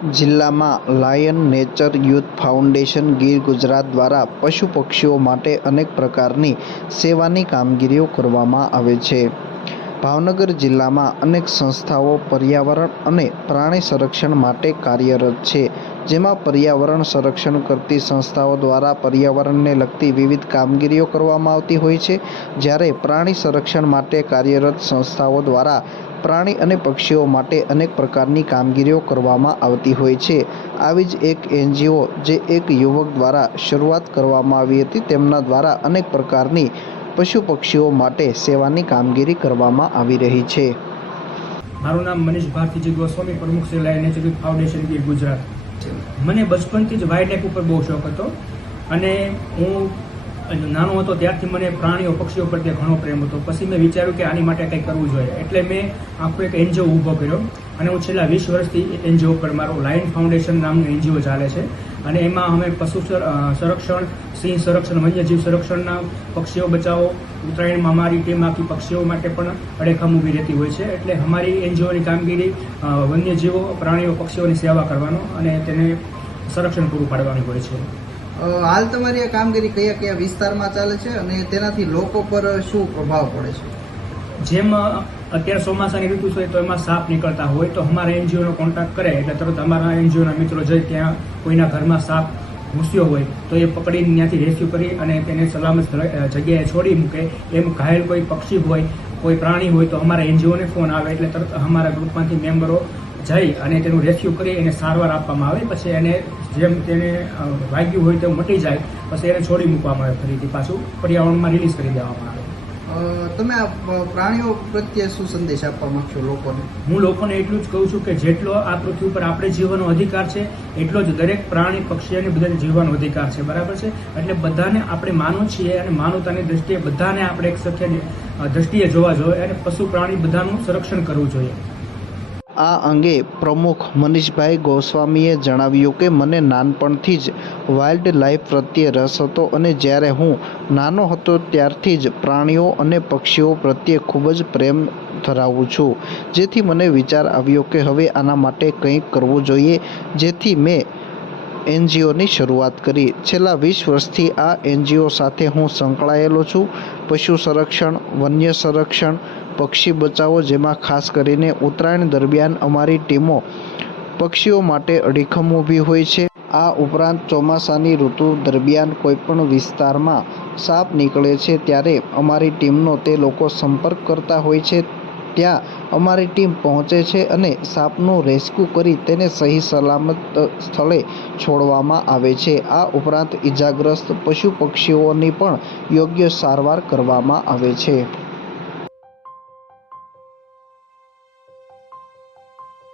જિલ્લામાં lion nature youth foundation Gir Gujarat દ્વારા પશુ પક્ષીઓ માટે અનેક પ્રકારની સેવાની કામગીરીઓ કરવામાં આવે છે. ભાવનગર જિલ્લામાં અનેક સંસ્થાઓ પર્યાવરણ અને પ્રાણી સંરક્ષણ માટે કાર્યરત છે, જેમાં પર્યાવરણ સંરક્ષણ કરતી સંસ્થાઓ દ્વારા પર્યાવરણને લગતી વિવિધ કામગીરીઓ કરવામાં આવતી હોય છે, જ્યારે પ્રાણી સંરક્ષણ માટે કાર્યરત સંસ્થાઓ દ્વારા પ્રાણી અને પક્ષીઓ માટે અનેક પ્રકારની કામગીરીઓ કરવામાં આવતી હોય છે. આવી જ એક એનજીઓ જે એક યુવક દ્વારા શરૂઆત કરવામાં આવી હતી, તેમના દ્વારા અનેક પ્રકારની પશુ પક્ષીઓ માટે સેવાની કામગીરી કરવામાં આવી રહી છે. મારું નામ મનીષ ભારતીજી ગોસ્વામી, પ્રમુખ Shri lion nature youth foundation Gir Gujarat. મને બચપનથી જ વાઇલ્ડ લાઈફ ઉપર બહુ શોખ હતો અને હું નાનો હતો ત્યારથી મને પ્રાણીઓ પક્ષીઓ પ્રત્યે ઘણો પ્રેમ હતો. પછી મેં વિચાર્યું કે આની માટે કંઈક કરવું જોઈએ, એટલે મેં આખો એક એનજીઓ ઊભો કર્યો અને હું છેલ્લા 20 વર્ષથી એનજીઓ પર મારું લાયન ફાઉન્ડેશન નામનું એનજીઓ ચાલે છે અને એમાં અમે પશુ સંરક્ષણ, સિંહ સંરક્ષણ, વન્યજીવ સંરક્ષણના, પક્ષીઓ બચાવો, ઉત્તરાયણમાં અમારી ટીમ આખી પક્ષીઓ માટે પણ અડેખમ ઊભી રહેતી હોય છે. એટલે અમારી એનજીઓની કામગીરી વન્યજીવો, પ્રાણીઓ, પક્ષીઓની સેવા કરવાનો અને તેને સંરક્ષણ પૂરું પાડવાનું હોય છે. હાલ તમારી આ કામગીરી કયા કયા વિસ્તારમાં ચાલે છે અને તેનાથી લોકો પર શું પ્રભાવ પડે છે? જેમ અત્યારે ચોમાસાની ઋતુ છે તો એમાં સાપ નીકળતા હોય તો અમારા એનજીઓનો કોન્ટેક્ટ કરે એટલે તરત અમારા એનજીઓના મિત્રો જઈ ત્યાં કોઈના ઘરમાં સાપ ઘૂસ્યો હોય તો એ પકડીને ત્યાંથી રેસ્ક્યુ કરી અને તેને સલામત જગ્યાએ છોડી મૂકે. એમ ઘાયલ કોઈ પક્ષી હોય, કોઈ પ્રાણી હોય તો અમારા એનજીઓને ફોન આવે એટલે તરત અમારા ગ્રુપમાંથી મેમ્બરો જઈ અને તેનું રેસ્ક્યુ કરી એને સારવાર આપવામાં આવે. પછી એને જેમ તેને વાગ્યું હોય તેમ મટી જાય પછી એને છોડી મૂકવામાં આવે, ફરીથી પાછું પર્યાવરણમાં રિલીઝ કરી દેવામાં આવે. તમે આ પ્રાણીઓ પ્રત્યે શું સંદેશ આપવા માંગશો લોકોને? હું લોકોને એટલું જ કહું છું કે જેટલો આ પૃથ્વી ઉપર આપણે જીવવાનો અધિકાર છે એટલો જ દરેક પ્રાણી, પક્ષી અને બધાને જીવવાનો અધિકાર છે, બરાબર છે? એટલે બધાને આપણે માનવ છીએ અને માનવતાની દ્રષ્ટિએ બધાને આપણે એક સરખી દ્રષ્ટિએ જોવા જોઈએ અને પશુ પ્રાણી બધાનું સંરક્ષણ કરવું જોઈએ. આ અંગે પ્રમુખ મનીષભાઈ ગોસ્વામીએ જણાવ્યું કે મને નાનપણથી જ વાઇલ્ડ લાઈફ પ્રત્યે રસ હતો અને જ્યારે હું નાનો હતો ત્યારથી જ પ્રાણીઓ અને પક્ષીઓ પ્રત્યે ખૂબ જ પ્રેમ ધરાવું છું, જેથી મને વિચાર આવ્યો કે હવે આના માટે કંઈક કરવું જોઈએ, જેથી મેં એનજીઓની શરૂઆત કરી. છેલ્લા 20 વર્ષથી આ એનજીઓ સાથે હું સંકળાયેલો છું. પશુ સંરક્ષણ, વન્ય સંરક્ષણ, પક્ષી બચાવો, જેમાં ખાસ કરીને ઉત્તરાયણ દરમિયાન અમારી ટીમો પક્ષીઓ માટે અડીખમ ઊભી હોય છે. આ ઉપરાંત ચોમાસાની ઋતુ દરમિયાન કોઈપણ વિસ્તારમાં સાપ નીકળે છે ત્યારે અમારી ટીમનો તે લોકો સંપર્ક કરતા હોય છે, ત્યાં અમારી ટીમ પહોંચે છે અને સાપનું રેસ્ક્યુ કરી તેને સહી સલામત સ્થળે છોડવામાં આવે છે. આ ઉપરાંત ઈજાગ્રસ્ત પશુ પક્ષીઓની પણ યોગ્ય સારવાર કરવામાં આવે છે.